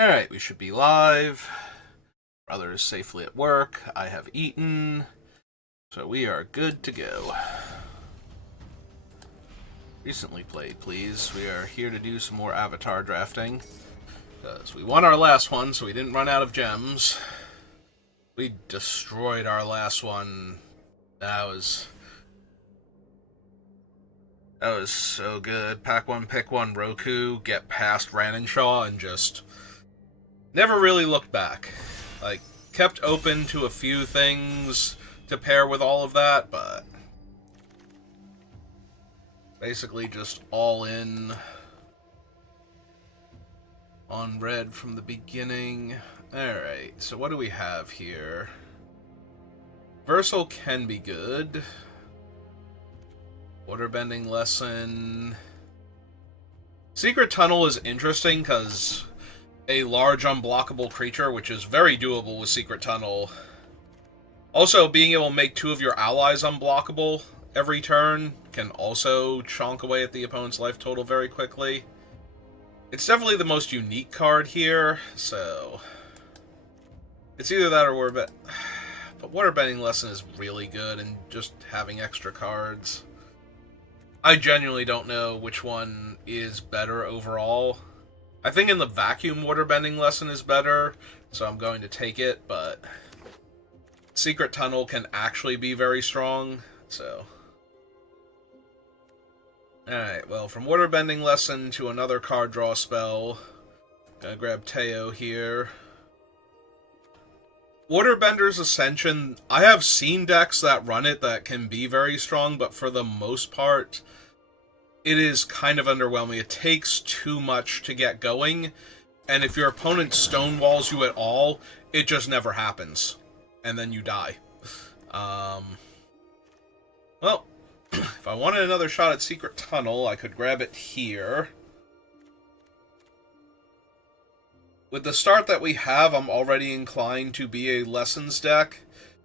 Alright, we should be live. Brother is safely at work. I have eaten. So we are good to go. Recently played, please. We are here to do some more avatar drafting. Because we won our last one, so we didn't run out of gems. We destroyed our last one. That was so good. Pack one, pick one, Roku, get past Ranenshaw, and just never really looked back. Like, kept open to a few things to pair with all of that, but basically just all in on red from the beginning. Alright, so what do we have here? Versal can be good. Waterbending lesson. Secret Tunnel is interesting because a large unblockable creature, which is very doable with Secret Tunnel. Also, being able to make two of your allies unblockable every turn can also chonk away at the opponent's life total very quickly. It's definitely the most unique card here, so it's either that or Waterbending. But Waterbending lesson is really good, and just having extra cards. I genuinely don't know which one is better overall. I think in the vacuum, Waterbending lesson is better, so I'm going to take it, but Secret Tunnel can actually be very strong, so. Alright, well, from Waterbending lesson to another card draw spell. Gonna grab Teo here. Waterbender's Ascension, I have seen decks that run it that can be very strong, but for the most part, it is kind of underwhelming. It takes too much to get going, and if your opponent stonewalls you at all, it just never happens, and then you die. Well, if I wanted another shot at Secret Tunnel, I could grab it here. With the start that we have, I'm already inclined to be a Lessons deck,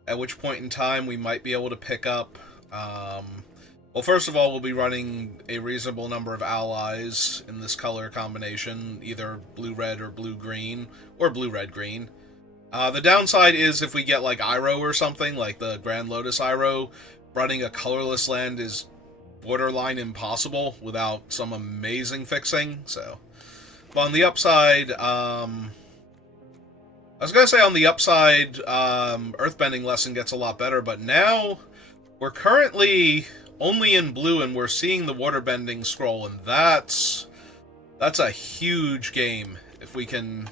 at which point in time we might be able to pick up, well, first of all, we'll be running a reasonable number of allies in this color combination, either blue-red or blue-green, or blue-red-green. The downside is if we get, like, Iroh or something, like the Grand Lotus Iroh, running a colorless land is borderline impossible without some amazing fixing, so. But on the upside, I was going to say on the upside, Earthbending Lesson gets a lot better, but now we're currently only in blue and we're seeing the Waterbending scroll, and that's a huge game if we can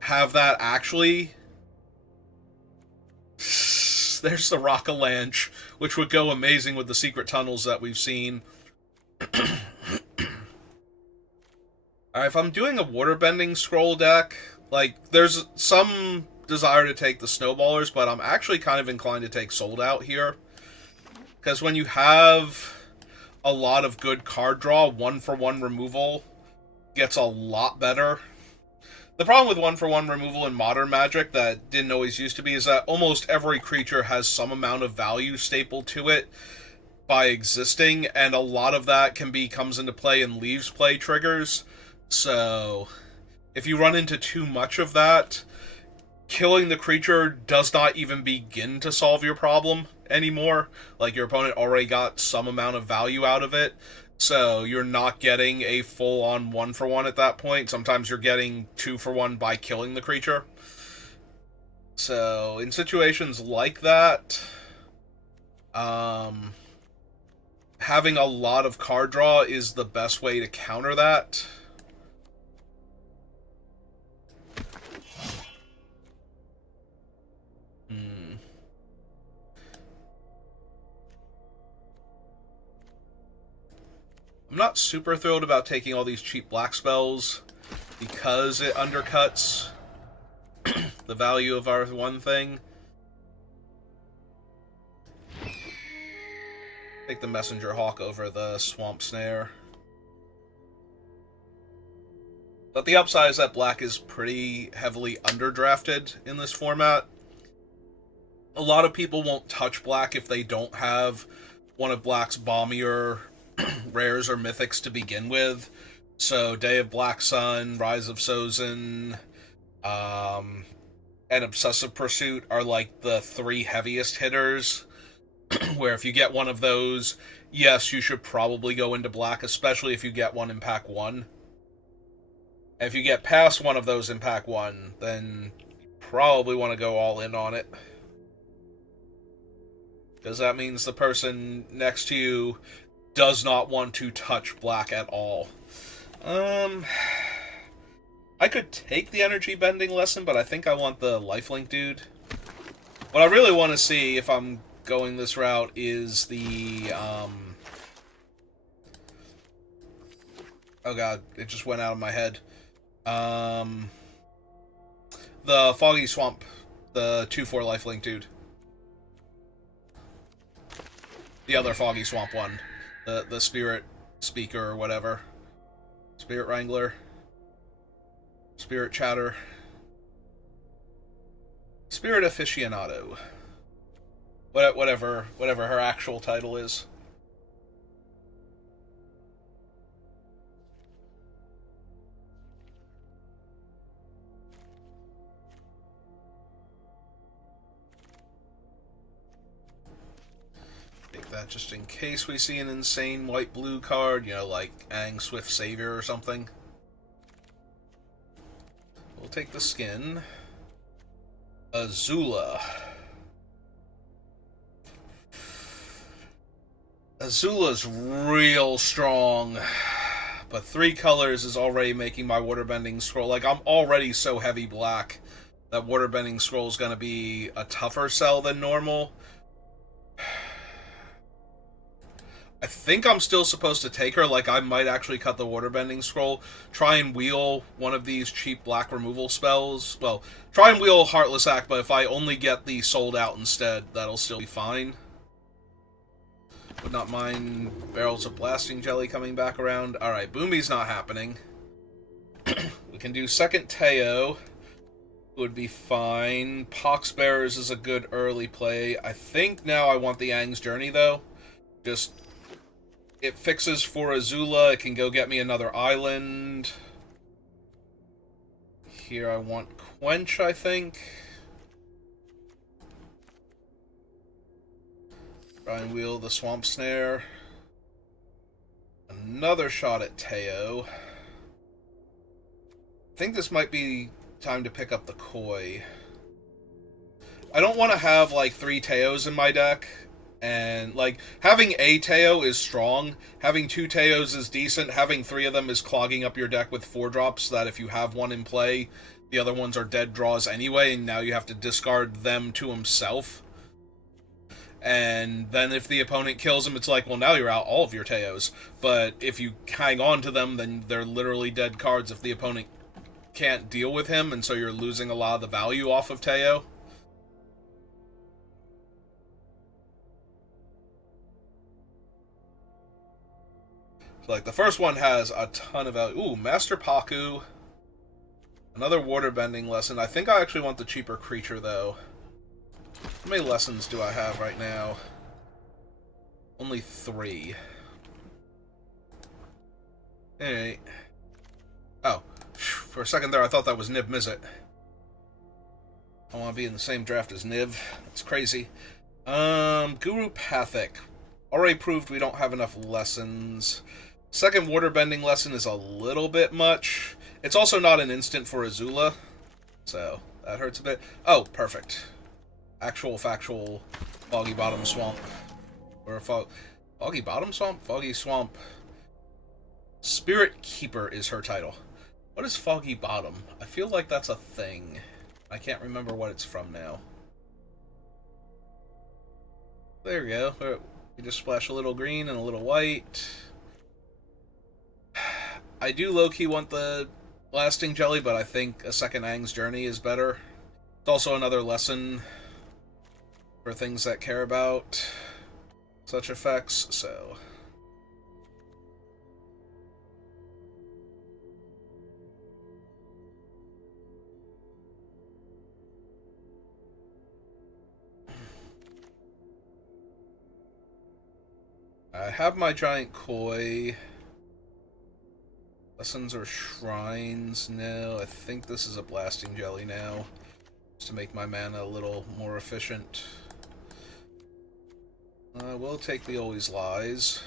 have that actually. There's the Rock-a-Lanche, which would go amazing with the Secret Tunnels that we've seen. Alright, if I'm doing a Waterbending scroll deck, like, there's some desire to take the Snowballers, but I'm actually kind of inclined to take Sold Out here. Because when you have a lot of good card draw, 1-for-1 removal gets a lot better. The problem with 1-for-1 removal in Modern Magic that didn't always used to be is that almost every creature has some amount of value stapled to it by existing, and a lot of that comes into play in Leaves Play triggers. So, if you run into too much of that, killing the creature does not even begin to solve your problem anymore. Like, your opponent already got some amount of value out of it, so you're not getting a full-on 1-for-1 at that point. Sometimes you're getting 2-for-1 by killing the creature. So, in situations like that, having a lot of card draw is the best way to counter that. I'm not super thrilled about taking all these cheap black spells because it undercuts the value of our one thing. Take the Messenger Hawk over the Swamp Snare. But the upside is that black is pretty heavily underdrafted in this format. A lot of people won't touch black if they don't have one of black's bombier rares or mythics to begin with, So Day of Black Sun, Rise of Sozin, um, and Obsessive Pursuit are like the three heaviest hitters. Where if you get one of those, yes, you should probably go into black, especially if you get one in pack one. And if you get past one of those in pack one, then you probably want to go all in on it. Because that means the person next to you does not want to touch black at all. I could take the energy bending lesson, but I think I want the lifelink dude. What I really want to see if I'm going this route is the, oh god, it just went out of my head. The Foggy Swamp, the 2/4 lifelink dude. The other Foggy Swamp one. The Spirit Speaker or whatever. Spirit Wrangler. Spirit Chatter. Spirit Aficionado. Whatever her actual title is. Take that just in case we see an insane white-blue card, you know, like Aang Swift Savior or something. We'll take the skin. Azula. Azula's real strong, but 3 colors is already making my waterbending scroll. Like, I'm already so heavy black that waterbending scroll is going to be a tougher sell than normal. I think I'm still supposed to take her. Like, I might actually cut the waterbending scroll, try and wheel one of these cheap black removal spells. Well, try and wheel Heartless Act, but if I only get the sold out instead, that'll still be fine. Would not mind Barrels of Blasting Jelly coming back around. Alright, Boomy's not happening. We can do second Teo. Would be fine. Poxbearers is a good early play. I think now I want the Aang's Journey, though. Just... it fixes for Azula. It can go get me another island. Here I want Quench, I think. Try and wheel the Swamp Snare. Another shot at Teo. I think this might be time to pick up the Koi. I don't want to have, like, 3 Teos in my deck. And, like, having a Teo is strong. Having 2 Teos is decent. Having 3 of them is clogging up your deck with 4-drops that if you have one in play, the other ones are dead draws anyway, and now you have to discard them to himself. And then if the opponent kills him, it's like, well, now you're out all of your Teos. But if you hang on to them, then they're literally dead cards if the opponent can't deal with him, and so you're losing a lot of the value off of Teo. So, like, the first one has a ton of value. Ooh, Master Paku. Another waterbending lesson. I think I actually want the cheaper creature, though. How many lessons do I have right now? Only 3. Alright. Oh. For a second there, I thought that was Nib Mizzet. I want to be in the same draft as Niv. That's crazy. Guru Pathic. Already proved we don't have enough lessons. Second waterbending lesson is a little bit much. It's also not an instant for Azula. So, that hurts a bit. Oh, perfect. Actual factual Foggy Bottom Swamp. Or Foggy Bottom Swamp? Foggy Swamp. Spirit Keeper is her title. What is Foggy Bottom? I feel like that's a thing. I can't remember what it's from now. There we go. We just splash a little green and a little white. I do low-key want the Blasting Jelly, but I think a second Aang's Journey is better. It's also another lesson for things that care about such effects, so... I have my giant koi. Lessons or shrines? No, I think this is a blasting jelly now. Just to make my mana a little more efficient. We'll take the always lies.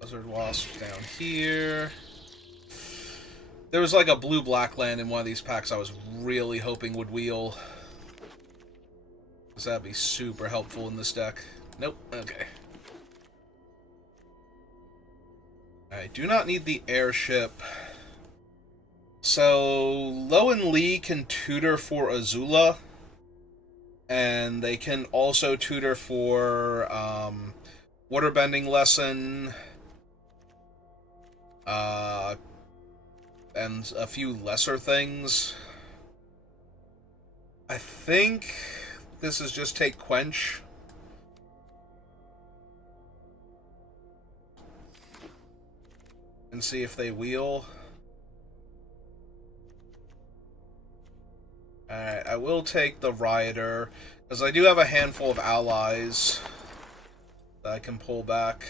Buzzard wasp down here. There was like a blue-black land in one of these packs I was really hoping would wheel. Because that'd be super helpful in this deck. Nope, okay. I do not need the airship. So, Lo and Lee can tutor for Azula. And they can also tutor for waterbending lesson. And a few lesser things. I think this is just take Quench. And see if they wheel. Alright, I will take the Rioter, because I do have a handful of allies that I can pull back.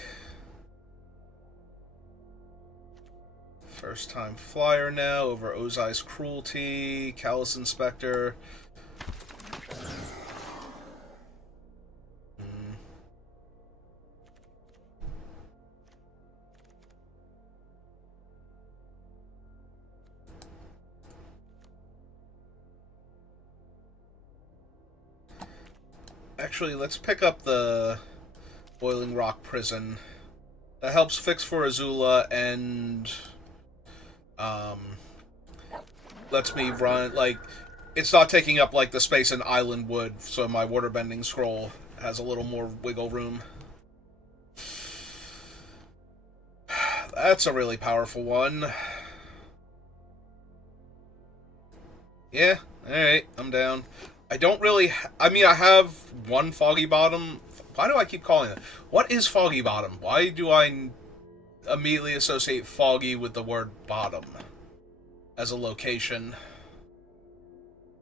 First time flyer now over Ozai's Cruelty, Callous Inspector. Actually, let's pick up the Boiling Rock Prison. That helps fix for Azula and lets me run, like, it's not taking up, like, the space in Island Wood, so my waterbending scroll has a little more wiggle room. That's a really powerful one. Yeah, alright, I'm down. I don't really... I mean, I have one Foggy Bottom. Why do I keep calling it? What is Foggy Bottom? Why do I immediately associate Foggy with the word bottom as a location?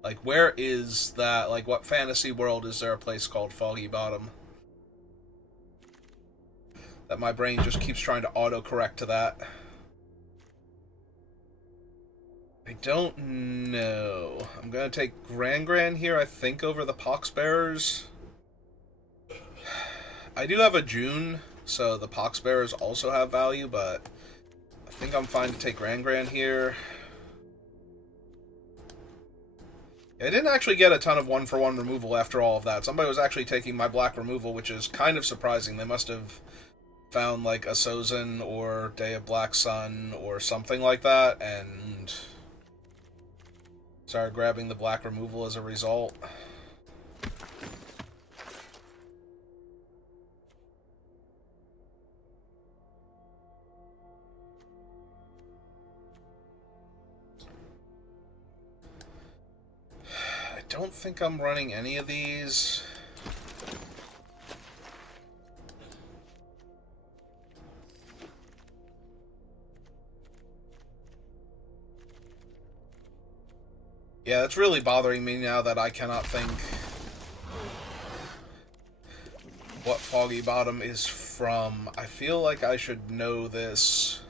Like, where is that? Like, what fantasy world is there a place called Foggy Bottom? That my brain just keeps trying to autocorrect to that. I don't know. I'm gonna take Gran here, I think, over the Poxbearers. I do have a June, so the Poxbearers also have value, but I think I'm fine to take Gran here. I didn't actually get a ton of one-for-one removal after all of that. Somebody was actually taking my black removal, which is kind of surprising. They must have found, like, a Sozin or Day of Black Sun or something like that, and started grabbing the black removal as a result. I don't think I'm running any of these. Yeah, it's really bothering me now that I cannot think what Foggy Bottom is from. I feel like I should know this.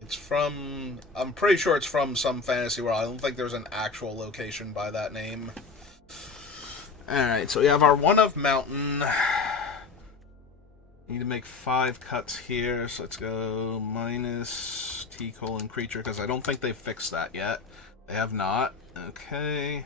It's from... I'm pretty sure it's from some fantasy world. I don't think there's an actual location by that name. Alright, so we have our one of Mountain. Need to make 5 cuts here, so let's go minus T::creature, because I don't think they've fixed that yet. They have not. Okay.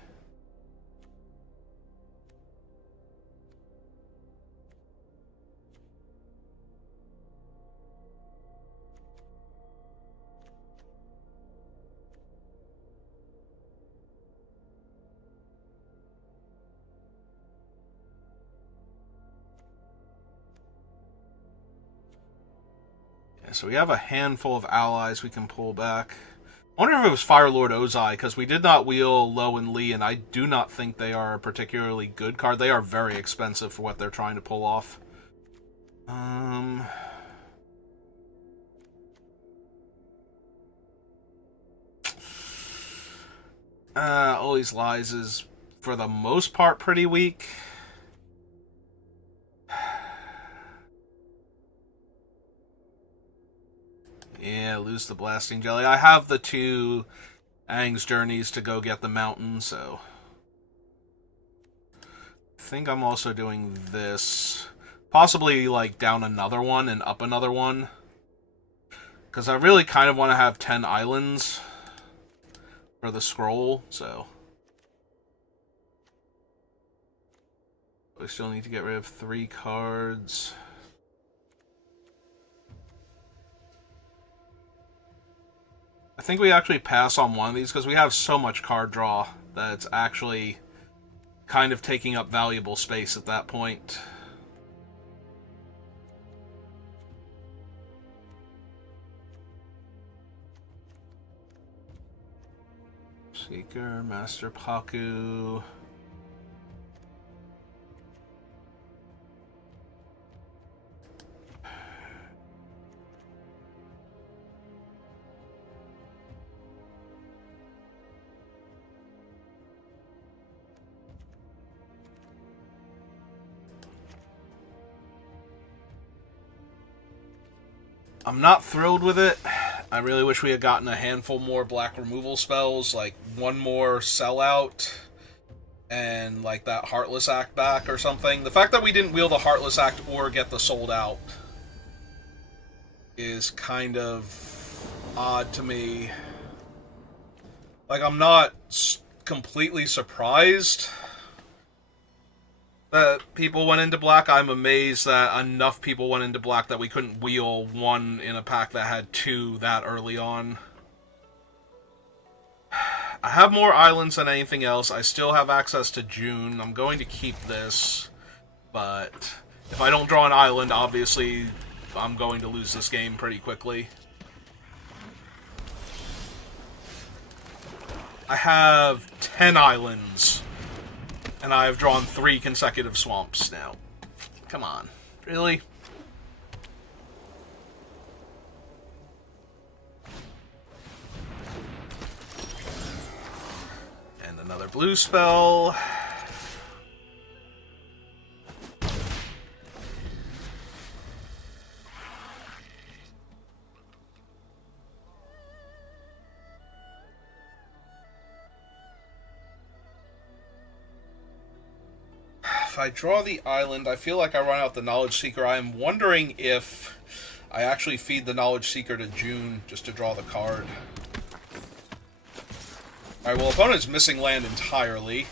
So we have a handful of allies we can pull back. I wonder if it was Fire Lord Ozai, because we did not wheel Lo and Lee, and I do not think they are a particularly good card. They are very expensive for what they're trying to pull off. Always Lies is for the most part, pretty weak. Yeah, lose the blasting jelly. I have the 2 Aang's journeys to go get the mountain, so I think I'm also doing this. Possibly, like, down another one and up another one. Because I really kind of want to have 10 islands for the scroll, so... We still need to get rid of 3 cards. I think we actually pass on one of these because we have so much card draw that it's actually kind of taking up valuable space at that point. Seeker, Master Paku. I'm not thrilled with it. I really wish we had gotten a handful more black removal spells, like one more sellout and like that Heartless Act back or something. The fact that we didn't wheel the Heartless Act or get the sold out is kind of odd to me. Like, I'm not completely surprised that people went into black. I'm amazed that enough people went into black that we couldn't wheel one in a pack that had 2 that early on. I have more islands than anything else. I still have access to June. I'm going to keep this, but if I don't draw an island, obviously I'm going to lose this game pretty quickly. I have 10 islands. And I have drawn 3 consecutive swamps now. Come on. Really? And another blue spell. If I draw the island, I feel like I run out the Knowledge Seeker. I'm wondering if I actually feed the Knowledge Seeker to June just to draw the card. Alright, well, opponent's missing land entirely.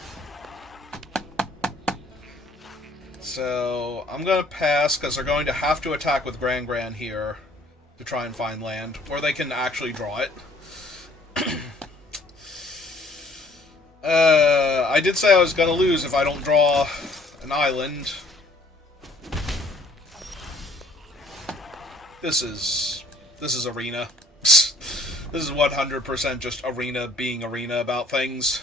So, I'm going to pass, because they're going to have to attack with Gran Gran here to try and find land. Or they can actually draw it. I did say I was going to lose if I don't draw an island. This is Arena. This is 100% just Arena being Arena about things.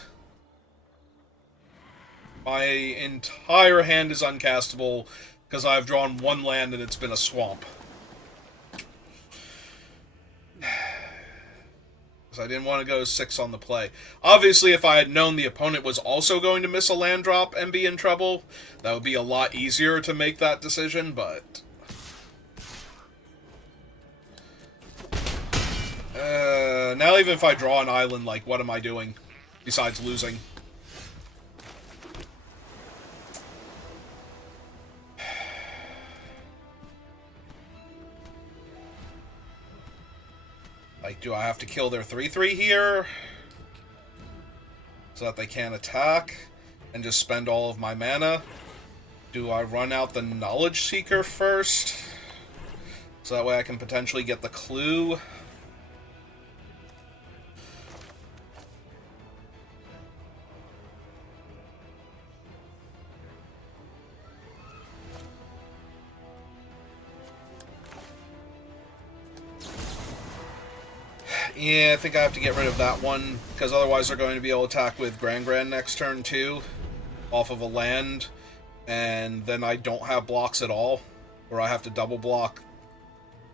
My entire hand is uncastable because I've drawn 1 land and it's been a swamp. I didn't want to go 6 on the play. Obviously, if I had known the opponent was also going to miss a land drop and be in trouble, that would be a lot easier to make that decision, but... now even if I draw an island, like, what am I doing? Besides losing. Like, do I have to kill their 3/3 here? So that they can't attack? And just spend all of my mana? Do I run out the Knowledge Seeker first? So that way I can potentially get the clue? Yeah, I think I have to get rid of that one, because otherwise they're going to be able to attack with Gran Gran next turn too, off of a land, and then I don't have blocks at all, or I have to double block.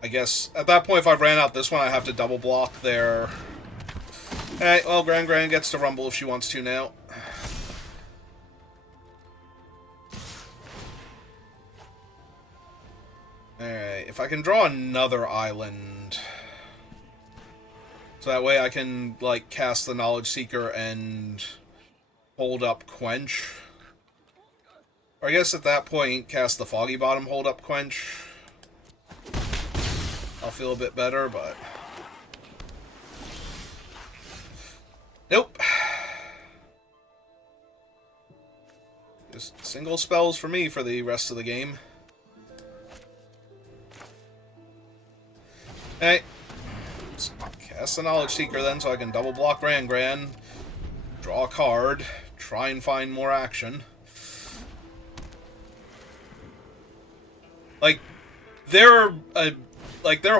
I guess, at that point, if I ran out this one, I have to double block their... Alright, well, Gran Gran gets to rumble if she wants to now. Alright, if I can draw another island... So that way I can, like, cast the Knowledge Seeker and hold up Quench. Or I guess at that point, cast the Foggy Bottom, hold up Quench. I'll feel a bit better, but... Nope. Just single spells for me for the rest of the game. Hey. Let's cast the Knowledge Seeker then, so I can double block Gran, draw a card, try and find more action. Like, their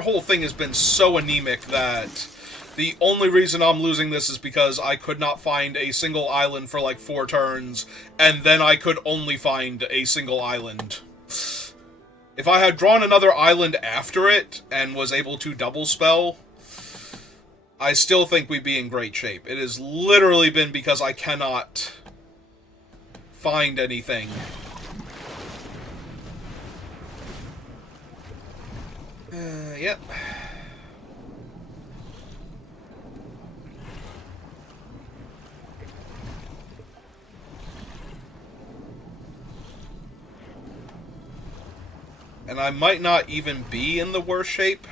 whole thing has been so anemic that the only reason I'm losing this is because I could not find a single island for like 4 turns, and then I could only find a single island. If I had drawn another island after it, and was able to double spell, I still think we'd be in great shape. It has literally been because I cannot find anything. Yep. And I might not even be in the worst shape.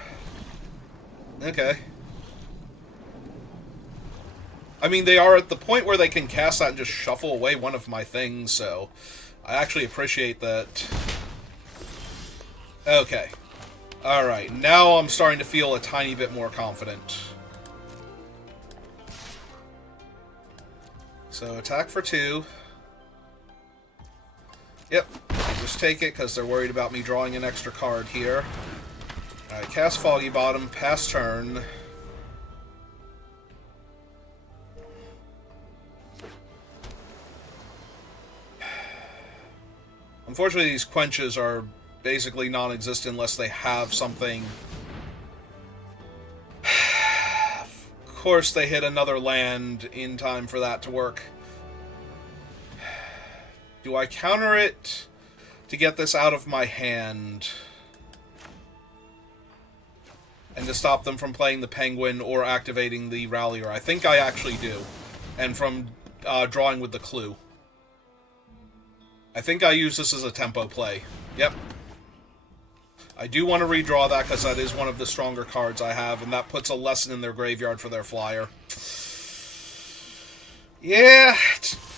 Okay. I mean, they are at the point where they can cast that and just shuffle away one of my things, so I actually appreciate that. Okay. Alright, now I'm starting to feel a tiny bit more confident. So, attack for 2. Yep, just take it because they're worried about me drawing an extra card here. Alright, cast Foggy Bottom, pass turn. Unfortunately, these quenches are basically non-existent unless they have something. Of course, they hit another land in time for that to work. Do I counter it to get this out of my hand? And to stop them from playing the Penguin or activating the Rallier? I think I actually do. And from drawing with the Clue. I think I use this as a tempo play. Yep. I do want to redraw that because that is one of the stronger cards I have, and that puts a lesson in their graveyard for their flyer. Yeah,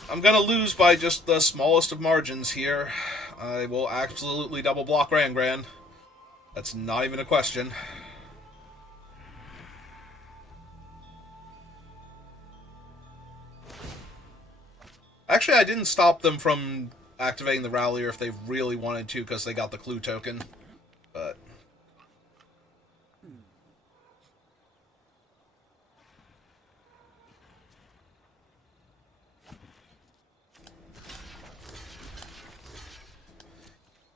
I'm going to lose by just the smallest of margins here. I will absolutely double block Gran. That's not even a question. Actually, I didn't stop them from activating the Rallier if they really wanted to because they got the Clue token. But...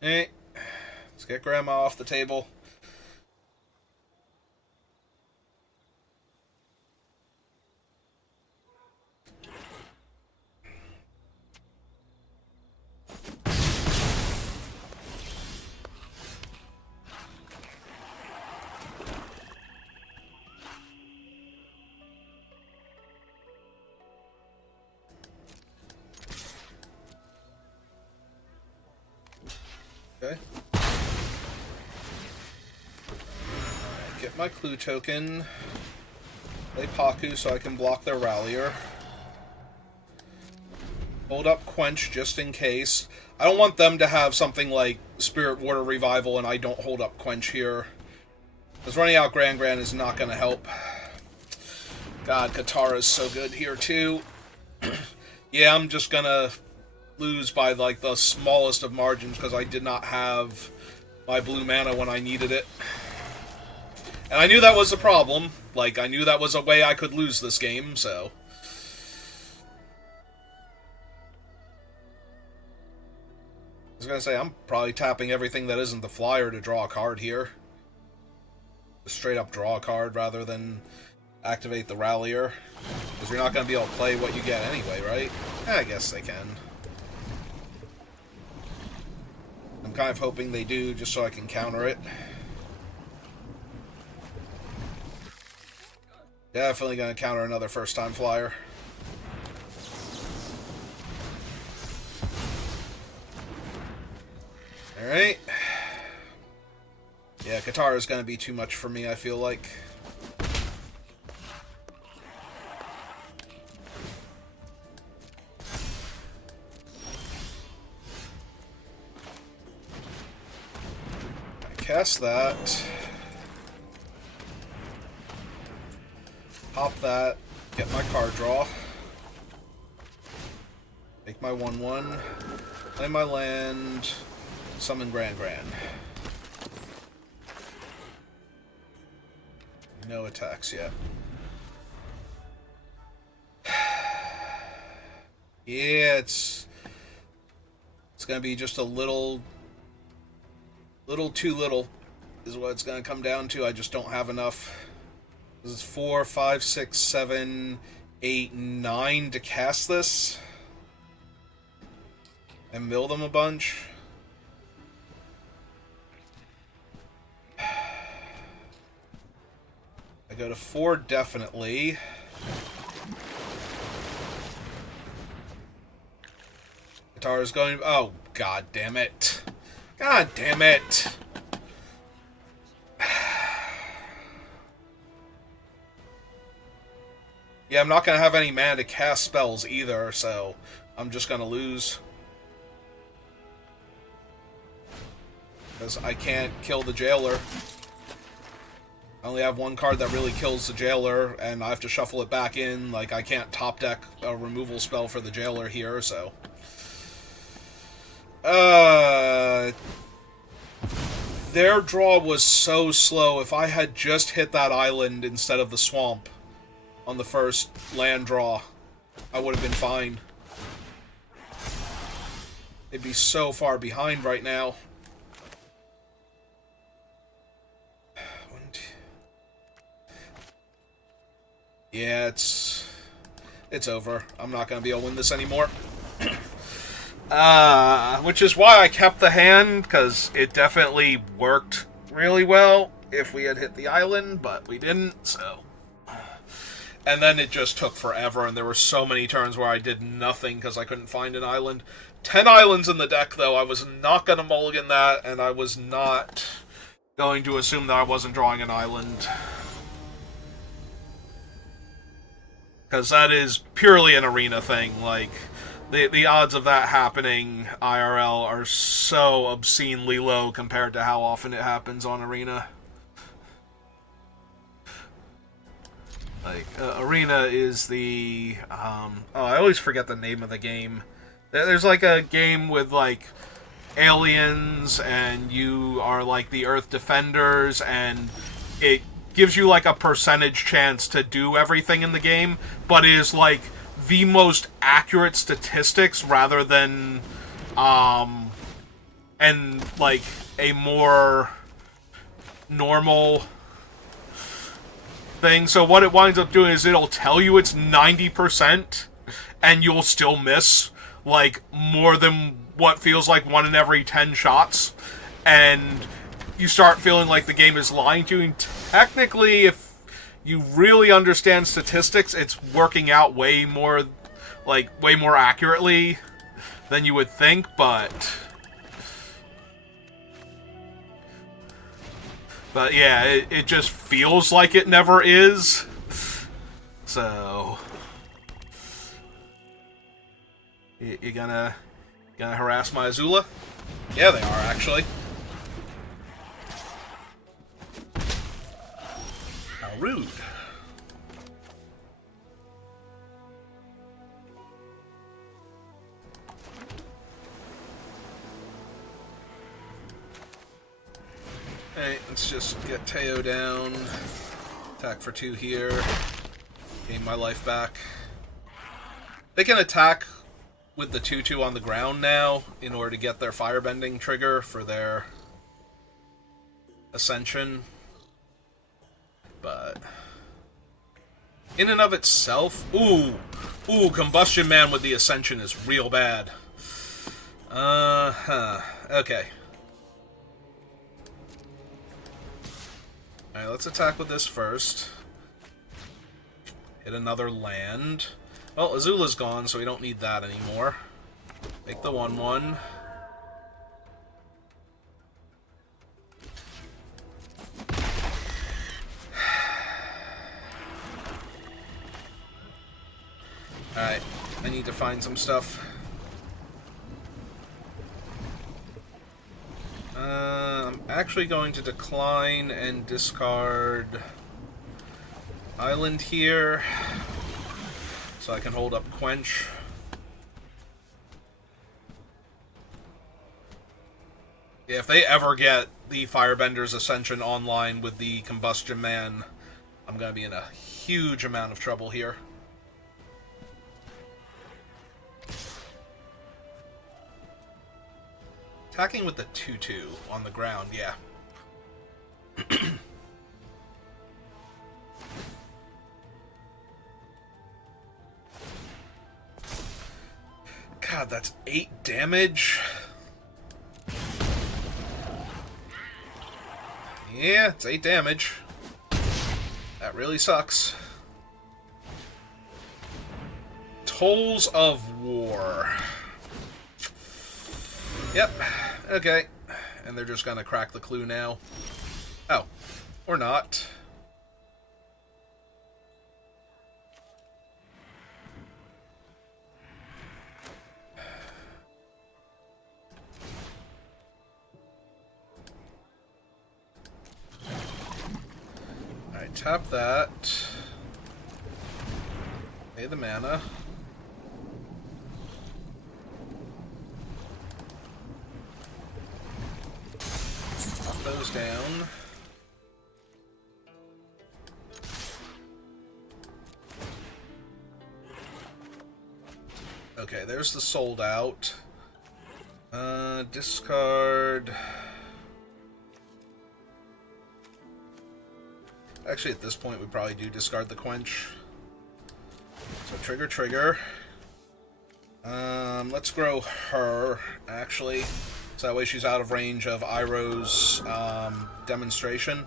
Hey, let's get Grandma off the table. Okay. Get my Clue token. Play Paku so I can block their Rallier. Hold up Quench just in case. I don't want them to have something like Spirit Water Revival and I don't hold up Quench here. Because running out Gran is not going to help. God, Katara's so good here too. Yeah, I'm just going to lose by like the smallest of margins because I did not have my blue mana when I needed it. And I knew that was a problem. Like, I knew that was a way I could lose this game, so... I was gonna say, I'm probably tapping everything that isn't the flyer to draw a card here. Just straight up draw a card rather than activate the Rallier. Because you're not gonna be able to play what you get anyway, right? I guess they can. I'm kind of hoping they do, just so I can counter it. Definitely going to counter another first-time flyer. Alright. Yeah, Katara is going to be too much for me, I feel like. Cast that. Pop that. Get my card draw. Make my 1/1. Play my land. Summon Grand. No attacks yet. Yeah, it's gonna be just a little too little is what it's gonna come down to. I just don't have enough. This is 4, 5, 6, 7, 8, 9 to cast this and mill them a bunch. I go to 4 definitely. Katara's going. Oh, god damn it. God damn it. Yeah, I'm not going to have any mana to cast spells either, so I'm just going to lose. Because I can't kill the jailer. I only have one card that really kills the jailer, and I have to shuffle it back in. Like, I can't top deck a removal spell for the jailer here, so... Their draw was so slow. If I had just hit that island instead of the swamp on the first land draw, I would have been fine. They'd be so far behind right now. Yeah, it's over. I'm not going to be able to win this anymore. Which is why I kept the hand, because it definitely worked really well if we had hit the island, but we didn't, so... And then it just took forever, and there were so many turns where I did nothing because I couldn't find an island. 10 islands in the deck, though. I was not going to mulligan that, and I was not going to assume that I wasn't drawing an island. Because that is purely an arena thing. Like, the odds of that happening IRL are so obscenely low compared to how often it happens on arena. Like, arena is the... oh, I always forget the name of the game. There's like a game with, like, aliens, and you are, like, the Earth Defenders, and it gives you, like, a percentage chance to do everything in the game, but is, like, the most accurate statistics rather than, and, like, a more normal thing. So what it winds up doing is it'll tell you it's 90%, and you'll still miss, like, more than what feels like 1 in every 10 shots, and you start feeling like the game is lying to you. And technically, if you really understand statistics, it's working out way more accurately than you would think, but yeah, it just feels like it never is. So you gonna harass my Azula? Yeah, they are, actually. How rude. Alright, let's just get Teo down. Attack for 2 here. Gain my life back. They can attack with the 2/2 on the ground now in order to get their firebending trigger for their ascension. But in and of itself, ooh, Combustion Man with the ascension is real bad. Okay. Alright, let's attack with this first. Hit another land. Well, Azula's gone, so we don't need that anymore. Make the 1/1. Alright, I need to find some stuff. I'm actually going to decline and discard Island here, so I can hold up Quench. Yeah, if they ever get the Firebender's Ascension online with the Combustion Man, I'm going to be in a huge amount of trouble here. Attacking with the 2/2 on the ground, yeah. God, that's 8 damage. Yeah, it's 8 damage. That really sucks. Tolls of War. Yep, okay. And they're just gonna crack the clue now. Oh, or not. Alright, tap that. Pay the mana. Knock those down. Okay, there's the sold out. Discard. Actually, at this point, we probably do discard the Quench. So trigger. Let's grow her, actually. So that way she's out of range of Iroh's demonstration.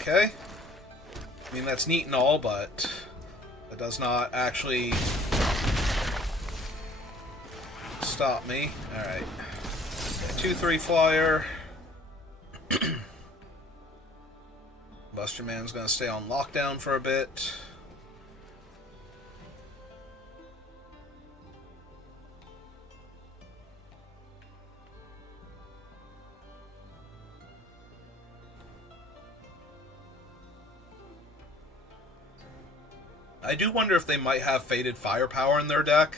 Okay. I mean, that's neat and all, but that does not actually stop me. Alright. 2/3 flyer. Buster Man's gonna stay on lockdown for a bit. I do wonder if they might have Faded Firepower in their deck.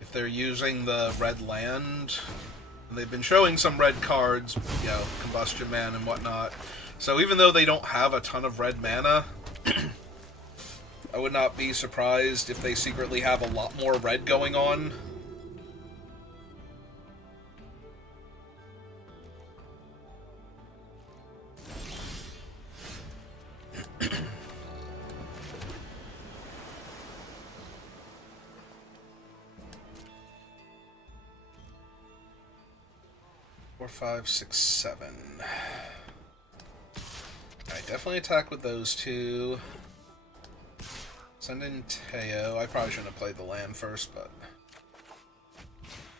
If they're using the red land. And they've been showing some red cards, you know, Combustion Man and whatnot. So even though they don't have a ton of red mana, I would not be surprised if they secretly have a lot more red going on. Four, 5, 6, 7. Alright, definitely attack with those two. Send in Teo. I probably shouldn't have played the land first, but...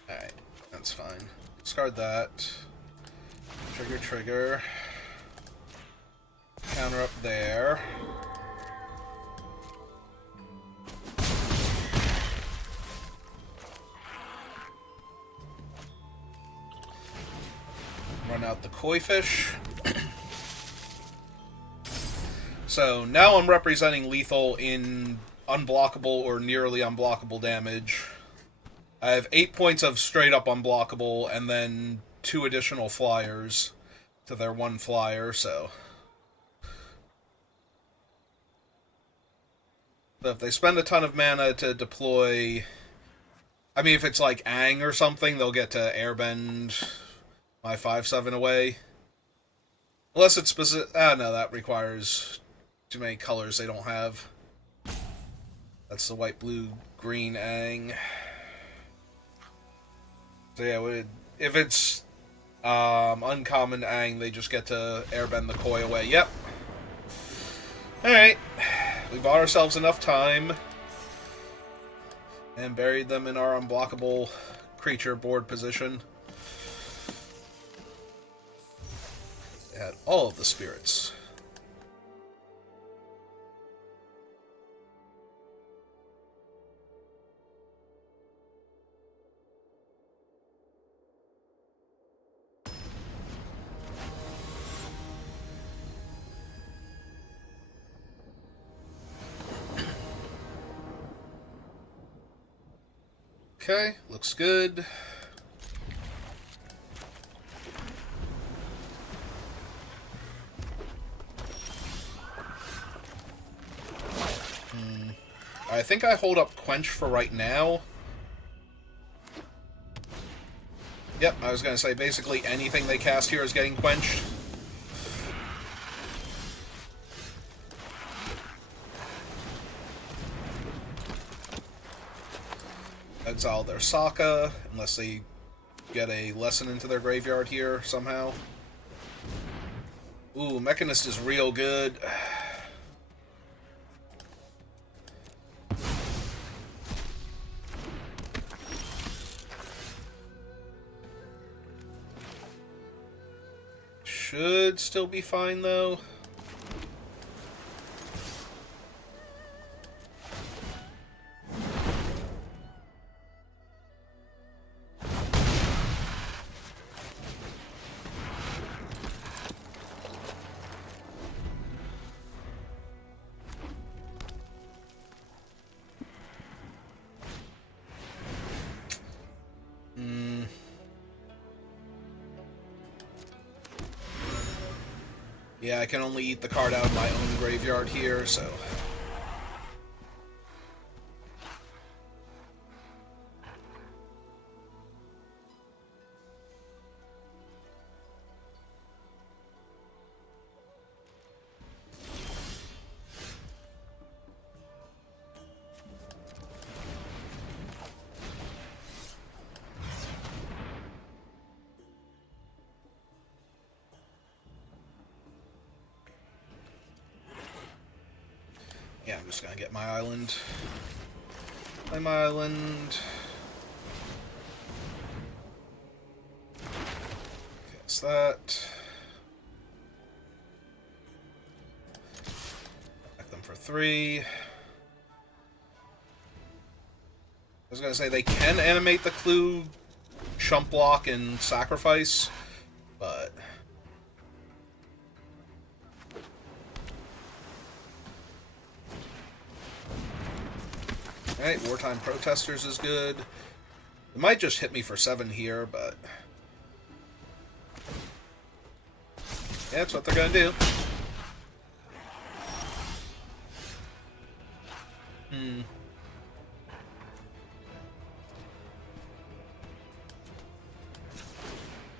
Alright, that's fine. Discard that. Trigger. Counter up there. Run out the Koi Fish. So now I'm representing lethal in unblockable or nearly unblockable damage. I have 8 points of straight up unblockable and then 2 additional flyers to their 1 flyer, so if they spend a ton of mana to deploy... I mean, if it's like Aang or something, they'll get to airbend my 5/7 away. Unless it's specific... Ah, no, that requires too many colors they don't have. That's the white, blue, green Aang. So yeah, if it's uncommon Aang, they just get to airbend the koi away. Yep. Alright. We bought ourselves enough time and buried them in our unblockable creature board position. They had all of the spirits. Okay, looks good. I think I hold up Quench for right now. Yep, I was going to say basically anything they cast here is getting quenched. Exile their Sokka, unless they get a lesson into their graveyard here somehow. Ooh, Mechanist is real good. Should still be fine, though. Yeah, I can only eat the card out of my own graveyard here, so... Yeah, I'm just gonna get my island. Play my island. Guess that. Back them for 3. I was gonna say they can animate the clue, chump block, and sacrifice, but... Alright, Wartime Protesters is good. It might just hit me for 7 here, but... yeah, that's what they're gonna do.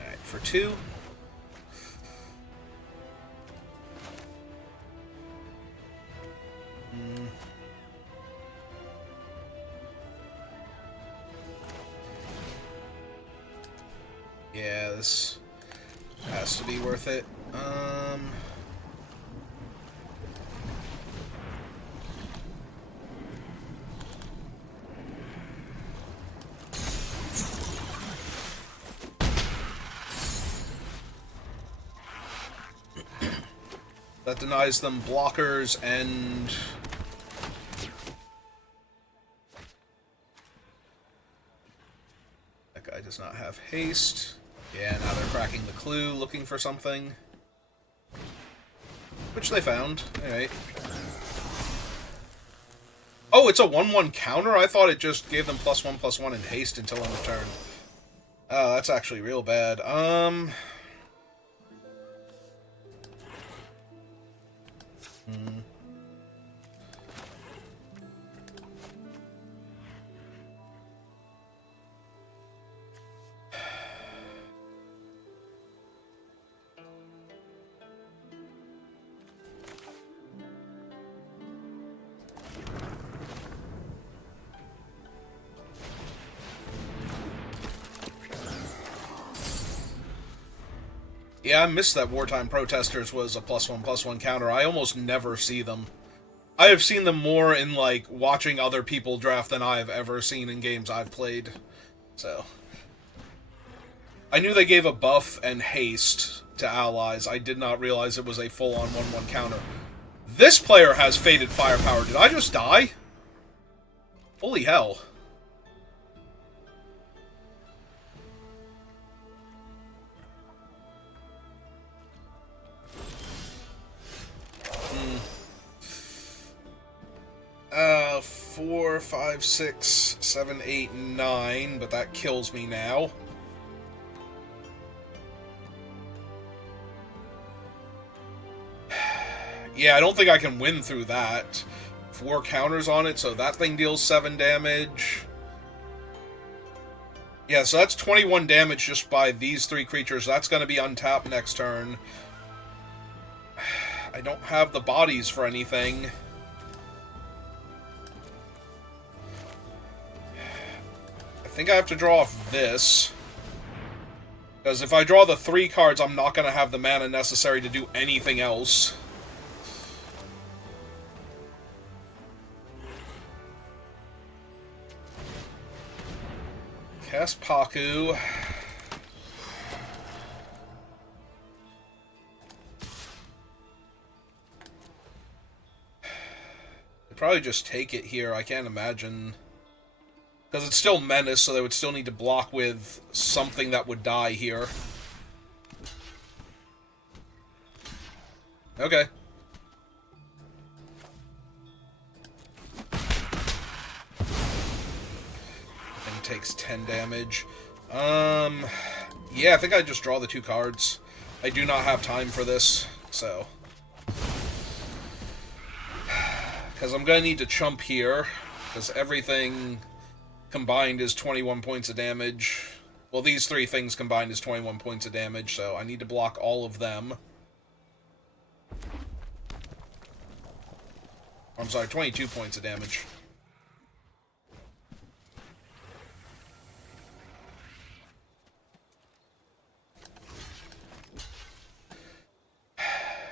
Alright, for 2. Yeah, this has to be worth it. That denies them blockers and... that guy does not have haste. Yeah, now they're cracking the clue, looking for something. Which they found. Alright. Oh, it's a 1/1 counter? I thought it just gave them +1/+1 in haste until end of turn. Oh, that's actually real bad. Yeah, I missed that Wartime Protesters was a +1/+1 counter. I almost never see them. I have seen them more in, like, watching other people draft than I have ever seen in games I've played. So. I knew they gave a buff and haste to allies. I did not realize it was a full-on 1/1 counter. This player has Fated Firepower. Did I just die? Holy hell. Hmm. 4, 5, 6, 7, 8, 9, but that kills me now. Yeah, I don't think I can win through that. 4 counters on it, so that thing deals 7 damage. Yeah, so that's 21 damage just by these 3 creatures. That's going to be untapped next turn. I don't have the bodies for anything. I think I have to draw off this. Because if I draw the 3 cards, I'm not going to have the mana necessary to do anything else. Cast Paku. I'd probably just take it here. I can't imagine. Because it's still Menace, so they would still need to block with something that would die here. Okay. Thing takes 10 damage. Yeah, I think I just draw the 2 cards. I do not have time for this, so. Because I'm going to need to chump here, because everything combined is 21 points of damage. Well, these 3 things combined is 21 points of damage, so I need to block all of them. I'm sorry, 22 points of damage.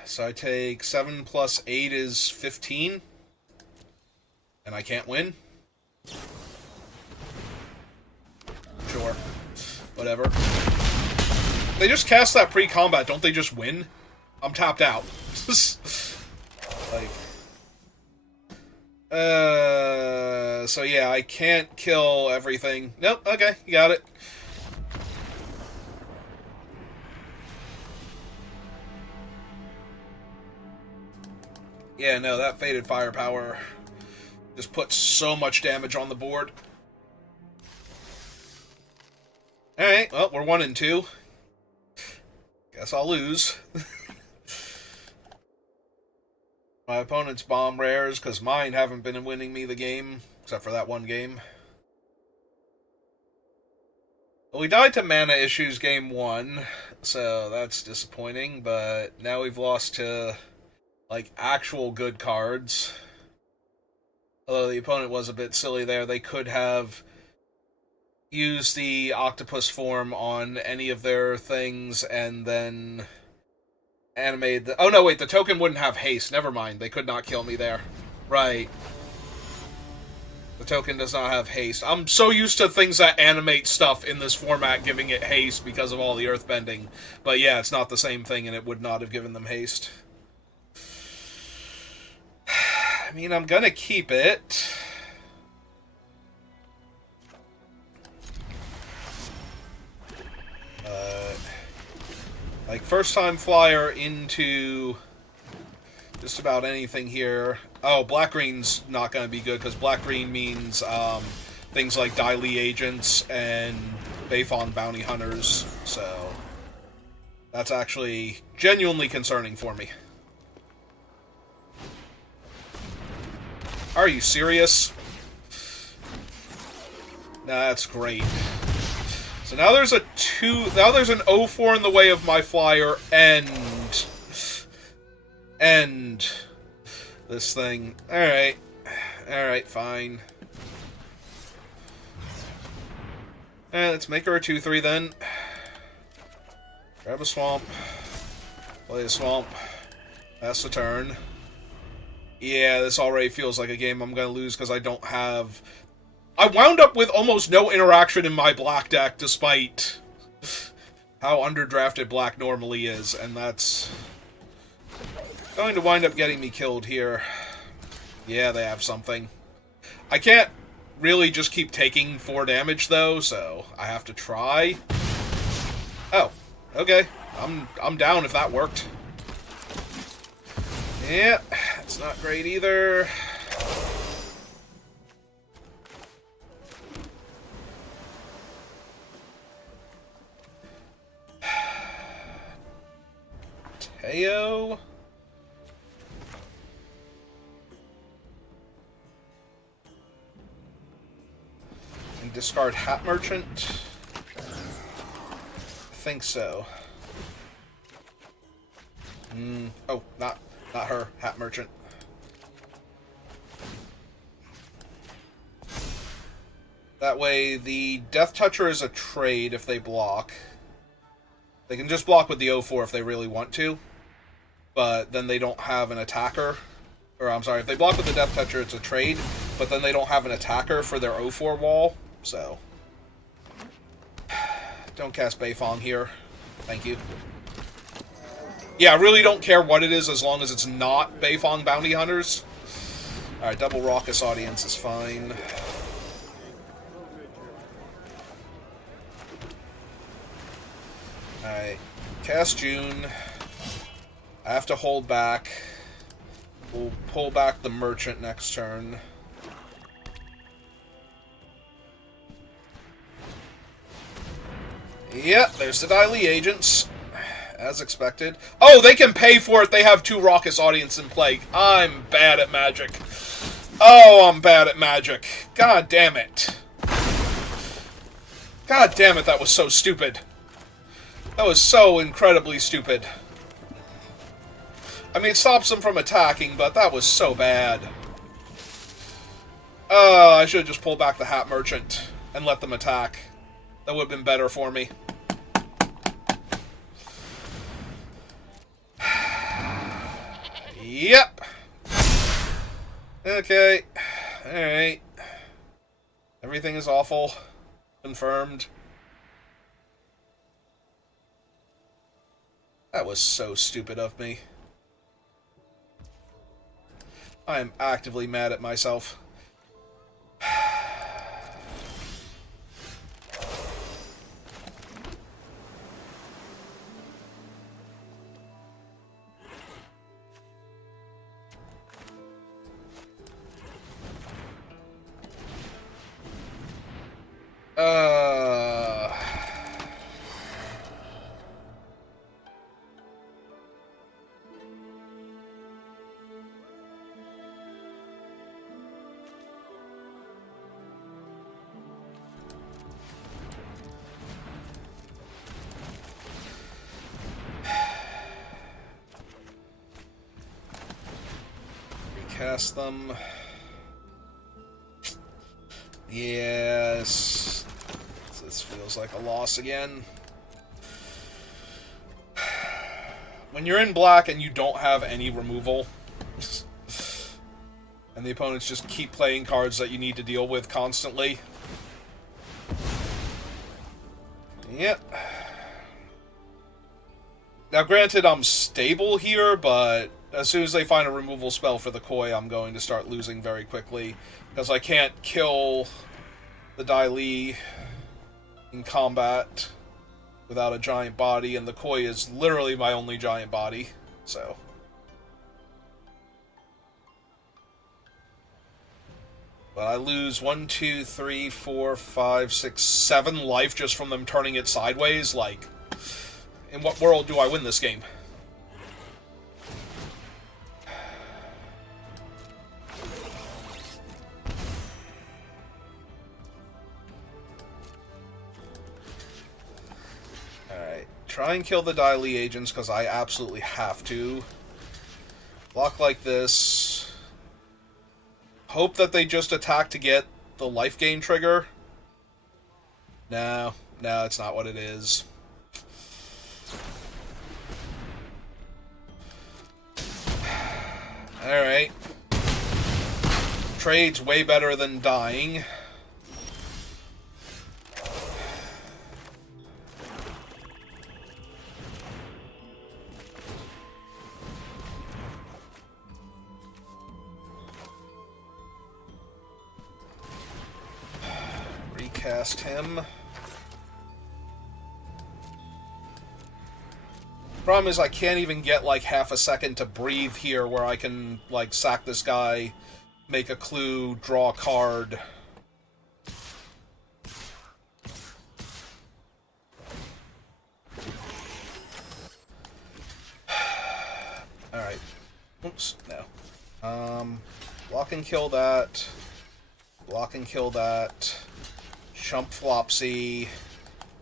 So I take 7 plus 8 is 15. And I can't win? Sure. Whatever. They just cast that pre-combat, don't they just win? I'm tapped out. Like... So yeah, I can't kill everything. Nope, okay, you got it. Yeah, no, that Fated Firepower just puts so much damage on the board. Alright, well, we're 1 and 2. Guess I'll lose. My opponent's bomb rares, because mine haven't been winning me the game, except for that one game. Well, we died to mana issues game 1, so that's disappointing, but now we've lost to, like, actual good cards. Although the opponent was a bit silly there, they could have used the octopus form on any of their things and then animated the... Oh, no, wait, the token wouldn't have haste. Never mind, they could not kill me there. Right. The token does not have haste. I'm so used to things that animate stuff in this format giving it haste because of all the earthbending. But yeah, it's not the same thing, and it would not have given them haste. I mean, I'm gonna keep it. Like, first-time flyer into just about anything here. Oh, black-green's not gonna be good, because black-green means things like Dai agents and Bayfon bounty hunters, so that's actually genuinely concerning for me. Are you serious? Nah, that's great. So now there's a 2... Now there's an 0-4 in the way of my flyer, and this thing. Alright. Alright, fine. Alright, let's make her a 2-3 then. Grab a swamp. Play a swamp. Pass the turn. Yeah, this already feels like a game I'm going to lose because I don't have... I wound up with almost no interaction in my black deck, despite how underdrafted black normally is, and that's going to wind up getting me killed here. Yeah, they have something. I can't really just keep taking 4 damage, though, so I have to try. Oh, okay. I'm down if that worked. Yeah, it's not great either. Teo? And discard Hat Merchant? I think so. Oh, not her. Hat Merchant. That way, the Death Toucher is a trade if they block. They can just block with the 0-4 if they really want to. But then they don't have an attacker. Or, I'm sorry, if they block with the Death Toucher, it's a trade. But then they don't have an attacker for their 0-4 wall. So, don't cast Beifong here. Thank you. Yeah, I really don't care what it is as long as it's not Beifong Bounty Hunters. Alright, double Raucous Audience is fine. Alright, cast June. I have to hold back. We'll pull back the Merchant next turn. Yep, there's the Dai Li agents. As expected. Oh, they can pay for it. They have 2 Raucous Audience in play. I'm bad at Magic. Oh, I'm bad at Magic. God damn it. God damn it, that was so stupid. That was so incredibly stupid. I mean, it stops them from attacking, but that was so bad. I should have just pulled back the Hat Merchant and let them attack. That would have been better for me. Yep. Okay. Alright. Everything is awful. Confirmed. That was so stupid of me. I am actively mad at myself. Recast them. Yes. This feels like a loss again. When you're in black and you don't have any removal, and the opponents just keep playing cards that you need to deal with constantly. Yep. Now, granted, I'm stable here, but as soon as they find a removal spell for the Koi, I'm going to start losing very quickly. Because I can't kill the Dai Li in combat without a giant body, and the Koi is literally my only giant body, so... But I lose 1, 2, 3, 4, 5, 6, 7 life just from them turning it sideways. Like, in what world do I win this game? Alright, try and kill the Dai Li agents, because I absolutely have to. Block like this. Hope that they just attack to get the life gain trigger. No, it's not what it is. Alright. Trade's way better than dying. Recast him. Problem is I can't even get like half a second to breathe here where I can like sack this guy, make a clue, draw a card. Alright. Oops, no. Block and kill that. Block and kill that. Chump Flopsy.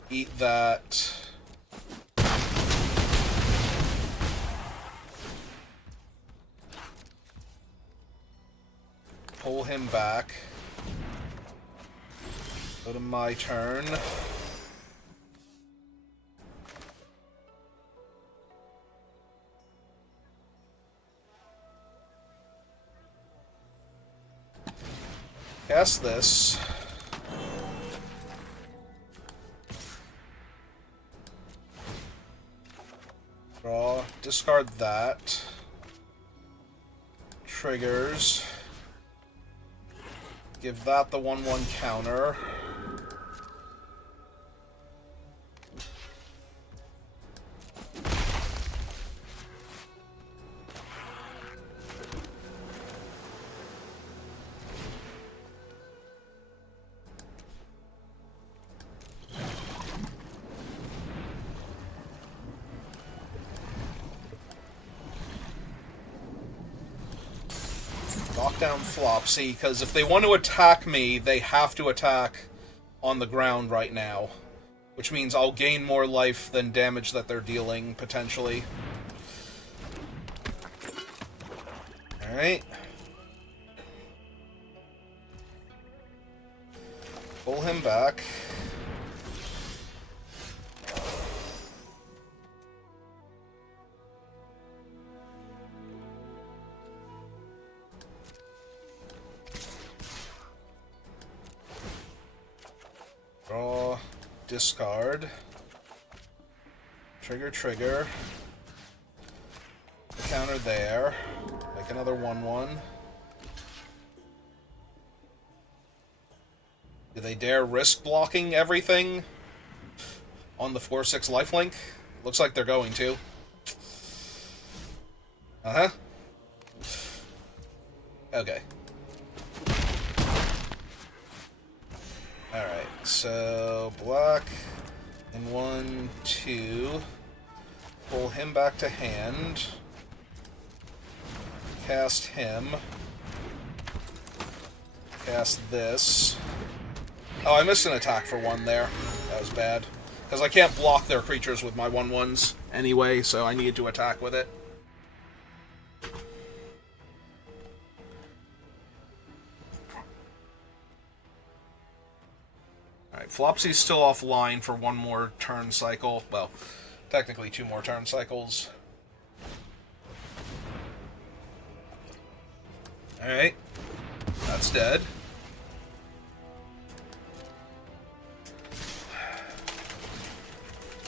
Eat that. Pull him back. Go to my turn. Cast this. Draw. Discard that. Triggers. Give that the 1/1 counter. Knock down Flopsy, because if they want to attack me, they have to attack on the ground right now. Which means I'll gain more life than damage that they're dealing, potentially. Alright. Pull him back. Draw, discard, trigger, the counter there, make another 1/1. Do they dare risk blocking everything on the 4/6 lifelink? Looks like they're going to. Uh-huh. Okay. Alright, so black and 1, 2. Pull him back to hand. Cast him. Cast this. Oh, I missed an attack for 1 there. That was bad. Because I can't block their creatures with my 1/1s anyway, so I needed to attack with it. Alright, Flopsy's still offline for 1 more turn cycle. Well, technically 2 more turn cycles. Alright. That's dead.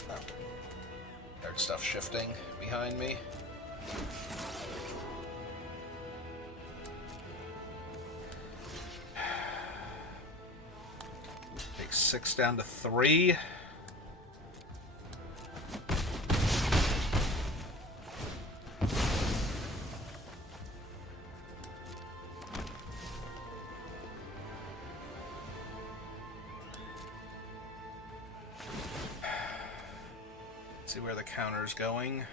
Oh. There's stuff shifting behind me. Take 6 down to 3. See where the counter's going.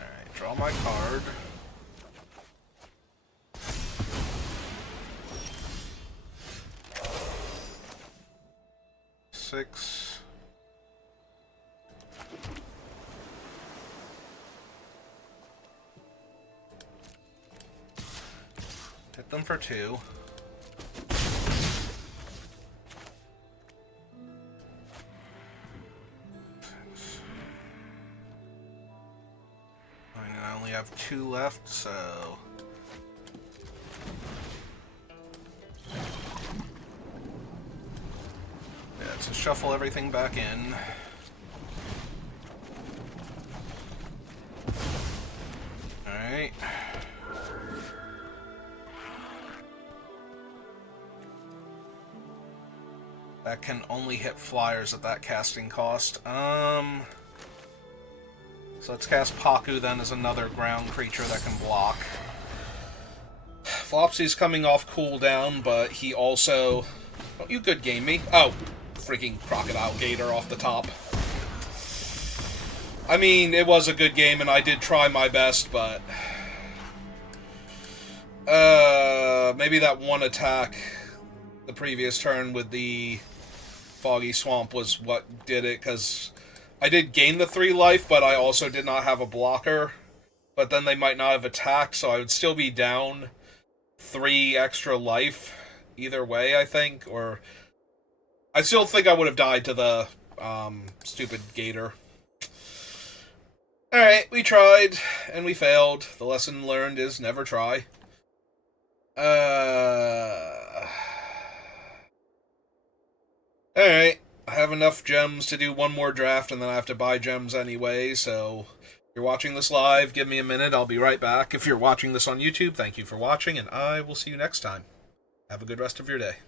Alright, draw my card. Six. Hit them for 2. I only have 2 left, so... Yeah, so shuffle everything back in. Alright. That can only hit flyers at that casting cost. So let's cast Paku then as another ground creature that can block. Flopsy's coming off cooldown, but he also... Oh, you good game me. Oh, freaking Crocodile Gator off the top. I mean, it was a good game, and I did try my best, but... maybe that one attack the previous turn with the Foggy Swamp was what did it, because I did gain the 3 life, but I also did not have a blocker. But then they might not have attacked, so I would still be down 3 extra life either way, I think. Or I still think I would have died to the stupid Gator. Alright, we tried, and we failed. The lesson learned is never try. Alright, I have enough gems to do one more draft, and then I have to buy gems anyway, so... If you're watching this live, give me a minute, I'll be right back. If you're watching this on YouTube, thank you for watching, and I will see you next time. Have a good rest of your day.